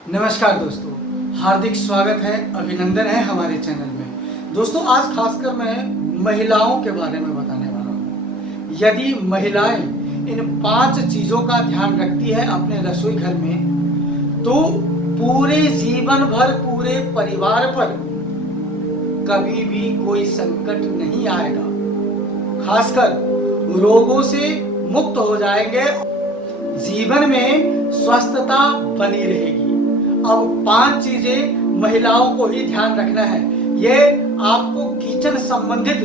नमस्कार दोस्तों, हार्दिक स्वागत है, अभिनंदन है हमारे चैनल में। दोस्तों आज खासकर मैं महिलाओं के बारे में बताने वाला हूँ। यदि महिलाएं इन 5 चीज़ों का ध्यान रखती है अपने रसोई घर में, तो पूरे जीवन भर पूरे परिवार पर कभी भी कोई संकट नहीं आएगा। खासकर रोगों से मुक्त हो जाएंगे, जीवन में स्वस्थता बनी रहेगी। अब 5 चीजें महिलाओं को ही ध्यान रखना है। ये आपको किचन संबंधित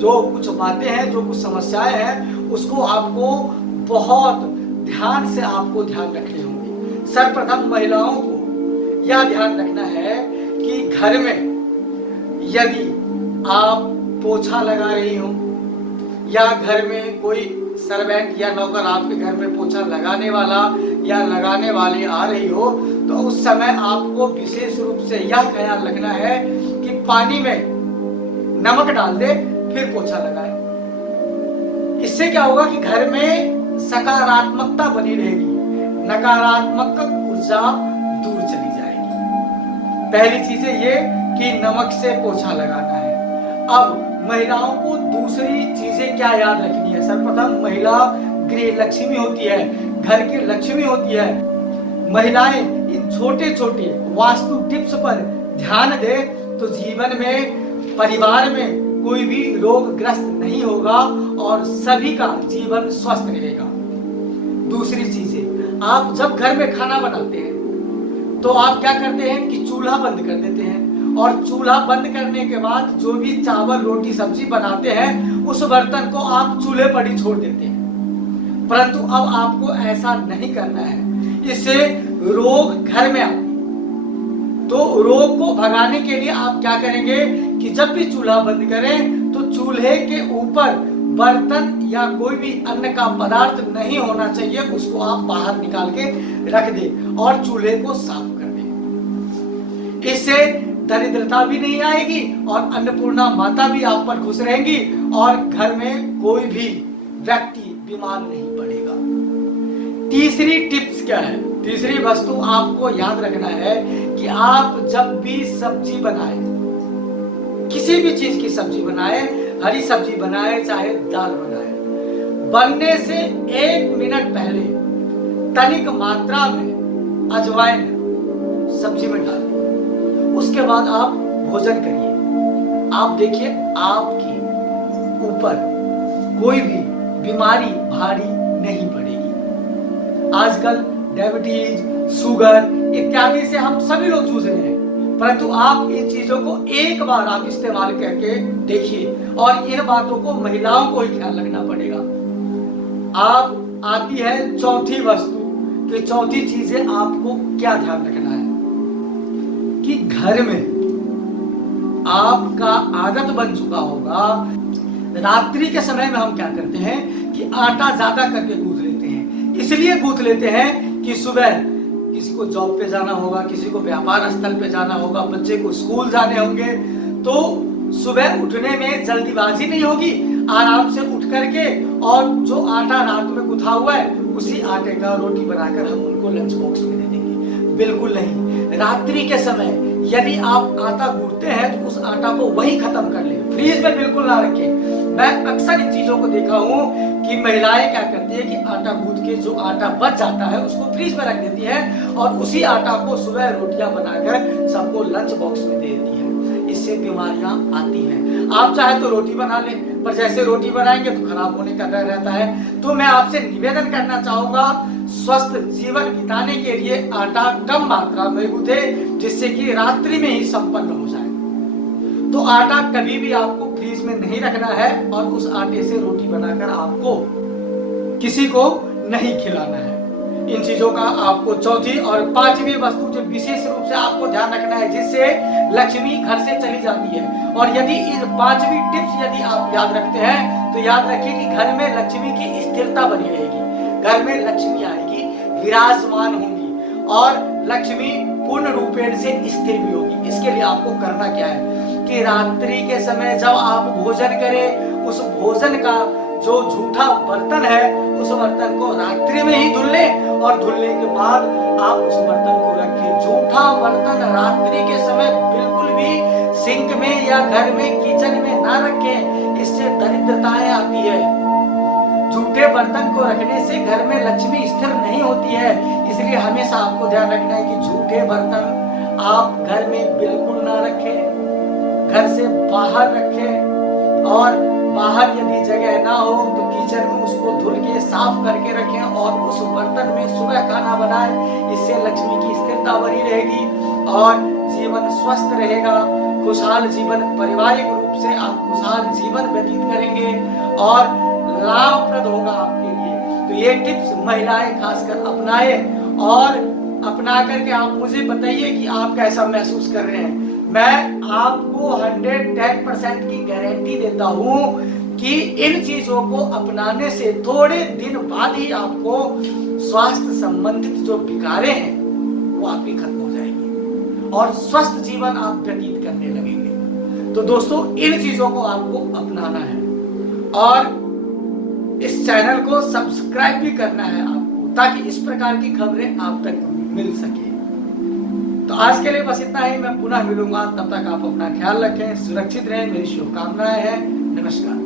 जो कुछ बातें हैं, जो कुछ समस्याएं हैं, उसको आपको बहुत ध्यान से आपको ध्यान रखने होंगे। सर्वप्रथम महिलाओं को यह ध्यान रखना है कि घर में यदि आप पोछा लगा रही हो या घर में कोई सर्वेंट या नौकर आपके घर में पोछा लगाने वाला या लगाने वाली आ रही हो, तो उस समय आपको विशेष रूप से यह ख्याल रखना है कि पानी में नमक डाल दे फिर पोछा लगाए। इससे क्या होगा कि घर में सकारात्मकता बनी रहेगी, नकारात्मक ऊर्जा दूर चली जाएगी। पहली चीज है ये कि नमक से पोछा लगाना है। अब महिलाओं को दूसरी चीजें क्या याद रखनी है। सर्वप्रथम महिला गृह लक्ष्मी होती है, घर की लक्ष्मी होती है। महिलाएं इन छोटे छोटे वास्तु टिप्स पर ध्यान दे तो जीवन में, परिवार में कोई भी रोगग्रस्त नहीं होगा और सभी का जीवन स्वस्थ रहेगा। दूसरी चीजें, आप जब घर में खाना बनाते हैं तो आप क्या करते हैं कि चूल्हा बंद कर देते हैं, और चूल्हा बंद करने के बाद जो भी चावल रोटी सब्जी बनाते हैं उस बर्तन को आप चूल्हे पर ही छोड़ देते हैं। परंतु अब आपको ऐसा नहीं करना है, इससे रोग घर में आते। तो रोग को भगाने के लिए आप क्या करेंगे कि जब भी चूल्हा बंद करें तो चूल्हे के ऊपर बर्तन या कोई भी अन्न का पदार्थ नहीं होना चाहिए, उसको आप बाहर निकाल के रख दें और चूल्हे को साफ कर दें। इससे दरिद्रता भी नहीं आएगी और अन्नपूर्णा माता भी आप पर खुश रहेंगी और घर में कोई भी व्यक्ति बीमार नहीं पड़ेगा। तीसरी टिप्स क्या है? तीसरी वस्तु आपको याद रखना है कि आप जब भी सब्जी बनाए, किसी भी चीज की सब्जी बनाए, हरी सब्जी बनाए चाहे दाल बनाए, बनने से 1 मिनट पहले तनिक मात्रा में अजवाइन सब्जी में डाल दें। उसके बाद आप भोजन करिए। आप देखिए आपके ऊपर कोई भी बीमारी भारी नहीं पड़ेगी। आजकल डायबिटीज, शुगर इत्यादि से हम सभी लोग जूझ रहे हैं, परंतु आप इन चीजों को एक बार आप इस्तेमाल करके देखिए और इन बातों को महिलाओं को ही ख्याल रखना पड़ेगा। आप आती है चौथी वस्तु कि चौथी चीजें आपको क्या ध्यान रखना है कि घर में आपका आदत बन चुका होगा, रात्रि के समय में हम क्या करते हैं कि आटा ज्यादा करके गूंथ लेते हैं। इसलिए गूंथ लेते हैं कि सुबह किसी को जॉब पे जाना होगा, किसी को व्यापार स्थल पे जाना होगा, बच्चे को स्कूल जाने होंगे, तो सुबह उठने में जल्दीबाजी नहीं होगी, आराम से उठ करके और जो आटा रात में गुथा हुआ है उसी आटे का रोटी बनाकर हम उनको लंच बॉक्स में दे देंगे। बिल्कुल नहीं। रात्रि के समय यदि आप आटा गूंथते हैं तो उस आटा को वहीं खत्म कर ले, फ्रीज में बिल्कुल ना रखें। मैं अक्सर इन चीजों को देखा हूं कि महिलाएं क्या करती है कि आटा गूंथ के जो आटा बच जाता है उसको फ्रीज में रख देती है और उसी आटा को सुबह रोटियां बनाकर सबको लंच बॉक्स में दे देती है। इससे बीमारियां आती हैं। आप चाहे तो रोटी बना लें, पर जैसे रोटी बनाएंगे तो खराब होने का डर रहता है। तो मैं आपसे निवेदन करना चाहूंगा, स्वस्थ जीवन बिताने के लिए आटा कम मात्रा में गूंथे जिससे कि रात्रि में ही संपन्न हो जाए। तो आटा कभी भी आपको फ्रीज में नहीं रखना है और उस आटे से रोटी बनाकर आपको किसी को नहीं खिलाना है। इन चीजों का आपको चौथी और 5वीं वस्तु जो विशेष रूप से आपको ध्यान रखना है, जिससे लक्ष्मी घर से चली जाती है। और यदि इन 5वीं टिप्स यदि आप याद रखते हैं तो याद रखिए कि घर में लक्ष्मी की स्थिरता बनी रहेगी, घर में लक्ष्मी आएगी, विराजमान होंगी और लक्ष्मी पूर्ण रूपेण से स्थिर भी होगी। इसके लिए आपको करना क्या है कि रात्रि के समय जब आप भोजन करें, उस भोजन का जो झूठा बर्तन है उस बर्तन को रात्रि में ही धुल लें और धुलने के बाद आप उस बर्तन को रखें। जूठा बर्तन रात्रि के समय बिल्कुल भी सिंक में या घर में किचन में ना रखें, इससे दरिद्रताएं आती है। जूठे बर्तन को रखने से घर में लक्ष्मी स्थिर नहीं होती है, इसलिए हमेशा आपको ध्यान रखना है कि जूठे बर्तन आप घर में बिल्कुल ना रखें, घर से बाहर रखें। और बाहर यदि जगह ना हो तो किचन में उसको धुल के साफ करके रखें और उस बर्तन में सुबह खाना बनाएं। इससे लक्ष्मी की स्थिरता बनी रहेगी और जीवन स्वस्थ रहेगा। खुशहाल जीवन, पारिवारिक रूप से आप खुशहाल जीवन व्यतीत करेंगे और लाभप्रद होगा आपके लिए। तो ये टिप्स महिलाएं खासकर अपनाएं और अपना करके आप मुझे बताइए कि आप कैसा महसूस कर रहे हैं। मैं आपको 110% की गारंटी देता हूं कि इन चीजों को अपनाने से थोड़े दिन बाद ही आपको स्वास्थ्य संबंधित जो विकारें हैं वो आपकी खत्म हो जाएगी और स्वस्थ जीवन आप व्यतीत करने लगेंगे। तो दोस्तों, इन चीजों को आपको अपनाना है और इस चैनल को सब्सक्राइब भी करना है आपको, ताकि इस प्रकार की खबरें आप तक मिल सके। तो आज के लिए बस इतना ही। मैं पुनः मिलूंगा, तब तक आप अपना ख्याल रखें, सुरक्षित रहें। मेरी शुभकामनाएं हैं। नमस्कार।